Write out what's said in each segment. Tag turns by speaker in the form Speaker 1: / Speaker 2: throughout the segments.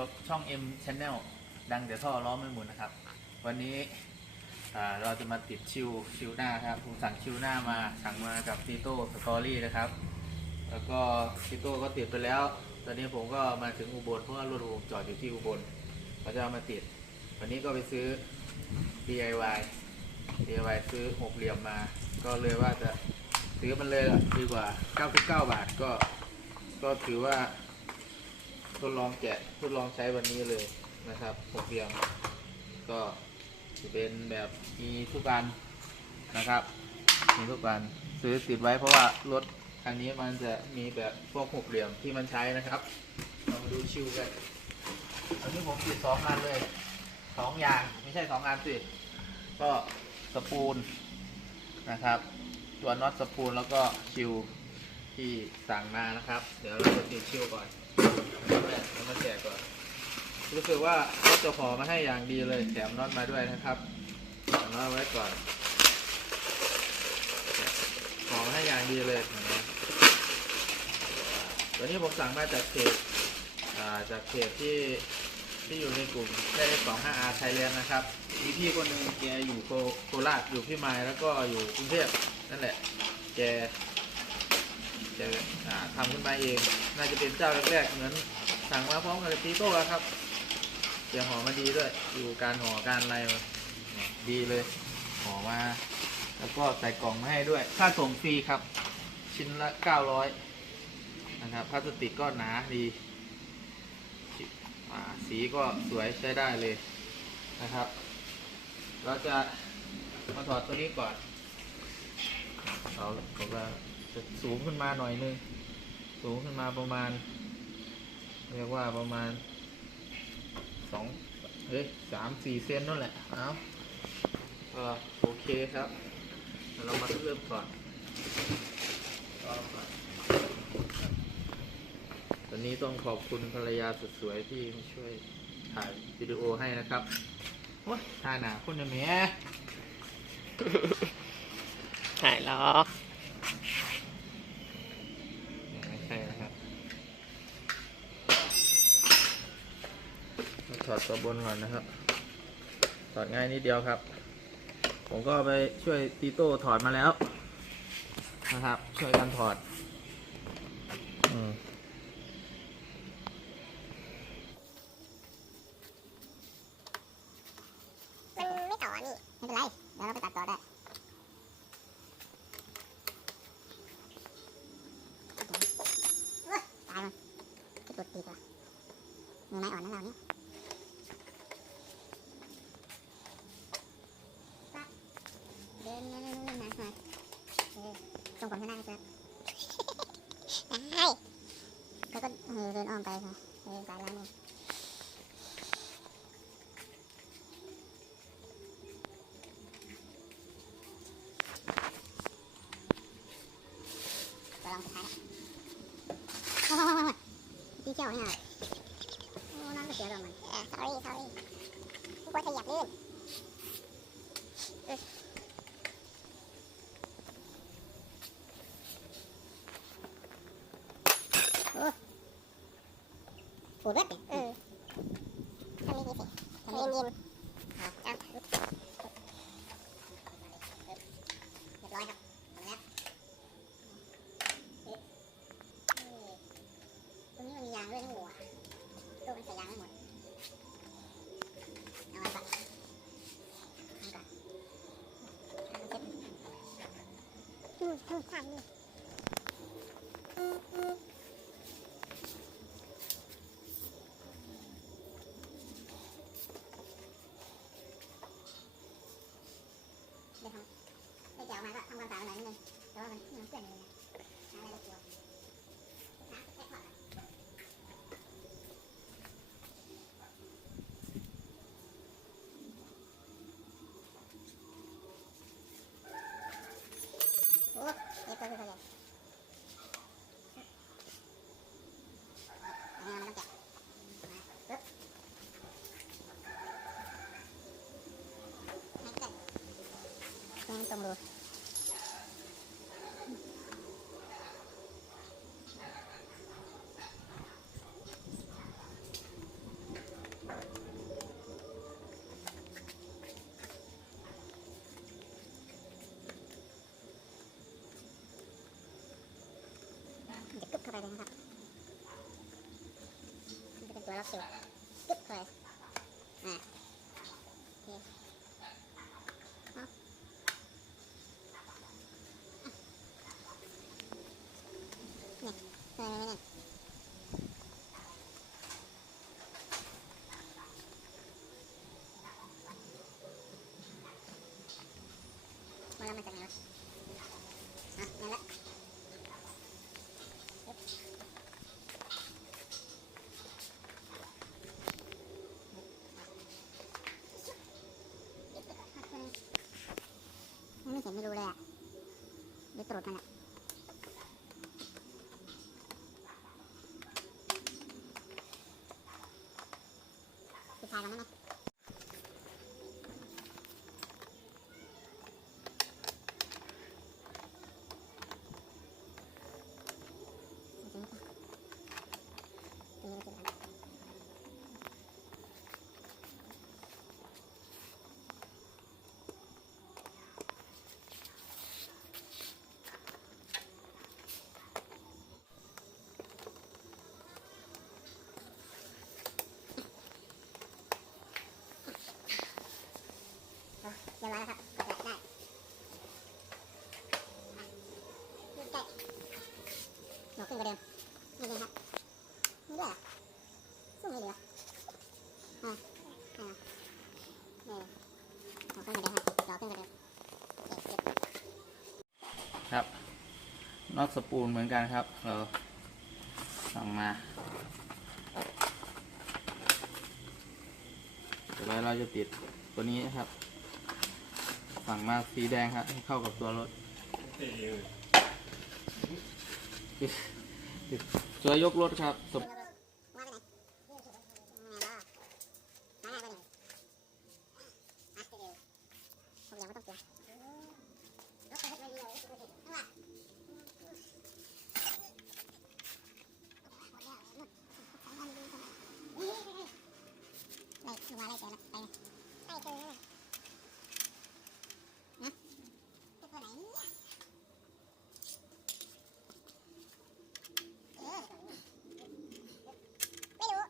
Speaker 1: กับช่อง M Channel ดังแต่ท่อล้อไม่หมุนนะครับ วันนี้อ่าเราจะมาติดชิวชิวหน้าครับผมสั่งชิวหน้ามาสั่งมากับตีโต้สตอรี่นะครับ แล้วก็ตีโต้ก็ติดไปแล้ว ตอนนี้ผมก็มาถึงอุบลเพราะว่ารถผมจอดอยู่ที่อุบลก็จะเอามาติด วันนี้ก็ไปซื้อ DIY DIY ซื้อหกเหลี่ยมมา ก็เลยว่าจะซื้อมันเลยอะดีกว่า 99 บาทก็ ก็ถือว่า ทดลองแกะทดลองใช้วันนี้เลยนะครับหกเหลี่ยมก็จะเป็นแบบมีทุกการนะครับมีทุกการซื้อติดไว้เพราะว่ารถคันนี้มันจะมีแบบพวกหกเหลี่ยมที่มันใช้นะครับเรามาดูชิวกันอันนี้ผมติดสองอันเลยสองอย่างไม่ใช่สองอันสิก็สปูลนะครับ ตัวน็อตสปูลแล้วก็ชิวที่สั่งมานะครับ เดี๋ยวเราจะติดชิวก่อน เอามาแจกก่อนรู้สึกว่าเขาจะขอมาให้อย่างดีเลยแถมน็อตมาด้วยนะครับน็อตไว้ก่อนขอมาให้อย่างดีเลยนะตัวนี้ผมสั่งมาจากเพจจากเพจที่ที่อยู่ในกลุ่มได้สองห้าอาร์ไทยแลนด์นะครับ มีพี่คนหนึ่งแกอยู่โคโคราชอยู่พี่มายแล้วก็อยู่กรุงเทพนั่นแหละ แกจะทำขึ้นมาเอง น่าจะเป็นเจ้าแรกๆเหมือน สั่งมาพร้อมกับตีโต้ครับเสียงหอมาดีด้วย อยู่การห่อการอะไรมาดีเลยห่อมา แล้วก็ใส่กล่องมาให้ด้วย ค่าส่งฟรีครับ ชิ้นละ 900 นะครับพลาสติกก็หนาดีสีก็สวยใช้ได้เลยนะครับ เราจะมาถอดตัวนี้ก่อนเราบอกว่าจะสูงขึ้นมาหน่อยนึง สูงขึ้นมาประมาณ เรียกว่าประมาณสองเฮ้ยสามสี่เซนนั่นแหละเอาก็โอเคครับ เรามาเริ่มก่อนก็ก่อนตอนนี้ต้องขอบคุณภรรยาสุดสวยที่มาช่วยถ่ายวิดีโอให้นะครับโอ้ยถ่ายหนาคุณนะเมีย
Speaker 2: หายล้อ
Speaker 1: งไม่ใช่นะครับถ อดตัวบนก่อนนะครับ ถอดง่ายนิดเดียวครับ ผมก็ไปช่วยตีโต้ถอดมาแล้ว นะครับ ช่วยกันถอด อืม
Speaker 3: มันไม่ต่อนี่ ไม่เป็นไร เดี๋ยวเราไปตัดต่อได้เว้ยตายมันที่สุดดีกว่ามือไม้อ่อนนั่นเราเนี่ยปั๊บเดินเดินเดินเดินมาหน่อยเออตรงผม ข้างหน้าครับได้แล้วก็เออเดินอ้อมไปค่ะเดินสายล่างนี่ตัวลองสุดท้ายแล้วตีเจ้าเนี่ยโอ้น้ำก็เสียดอกมัน sorry sorry กลัวจะเหยียบลื่นโอ้ปวดเบิดเนี่ยเออทำดีๆสิทำเย็นๆเอาเอาเรียบร้อยครับทำแล้ว ตรงนี้มันมียางด้วยทั้งหัวตัวมันใส่ยางไม่หมด เอาไว้ก่อนเอาก่อนเอาเช็ด อืมอืมใช่นี่เดี๋ยวทำไม่ เลย เดี๋กบเข้าไปเลยนะครับจะเป็นตัวล็อกอยู่กึบเข้าไปอ่า ไม่รู้เลยอะไม่ตรวจมันอะปิดท้ายกันได้ไหมจริงๆตรงนี้ก็ติดแล้วเรียบร้อยแล้วครับกดได้ได้ยืดใกล้หนูขึ้นกว่าเดิมนี่เลยครับนี่ด้วยเหรอสู้ไม่เหลืออ่าอ่าเนี่ยหนูขึ้นกว่าเดิมครับรอขึ้นกว่าเดิมโอเคเก็บ
Speaker 1: ครับ น็อตสปูลเหมือนกันครับ เราสั่งมาเดี๋ยวเราจะติดตัวนี้นะครับ สั่งมาสีแดงครับ ให้เข้ากับตัวรถตัวยกรถครับส
Speaker 3: ว่าไปไหนมาแล้วมาแล้วไปไหนอะเดี๋ยวผมยังไม่ต้องเปลี่ยนรถไปให้ไปเดียวข้างหลัง ไล่ดูว่าไล่เจอแล้วไปไหนไล่เจอแล้วนะไปตัวไหนเนี่ยเออไม่รู้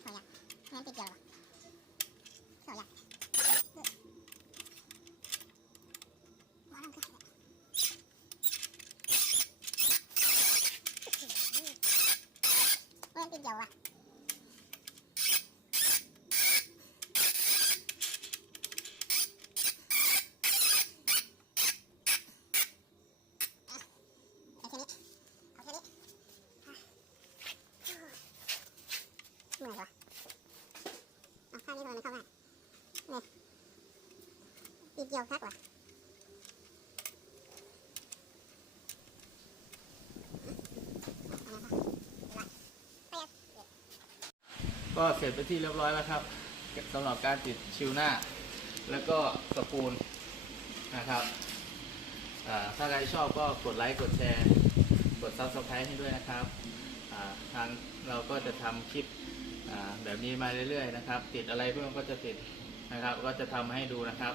Speaker 3: เขาอยากงั้นติดเดียวหรอเขาอยากว้าวคือมันติดเดียวอะเอาแค่นี้เอาแค่นี้ เหนื่อยว่ะเอาข้างนี้ทำไมมันเข้าง่ายเนี่ยติด เดียวคักว่ะ
Speaker 1: ก็เสร็จไปที่เรียบร้อยแล้วครับสำหรับการติดชิวหน้า แล้วก็สปูลนะครับถ้าใครชอบก็กดไลค์กดแชร์ กด Subscribe ให้ด้วยนะครับทางเราก็จะทำคลิปแบบนี้มาเรื่อยๆนะครับ ติดอะไรเพื่อนก็จะติดนะครับ ก็จะทำให้ดูนะครับ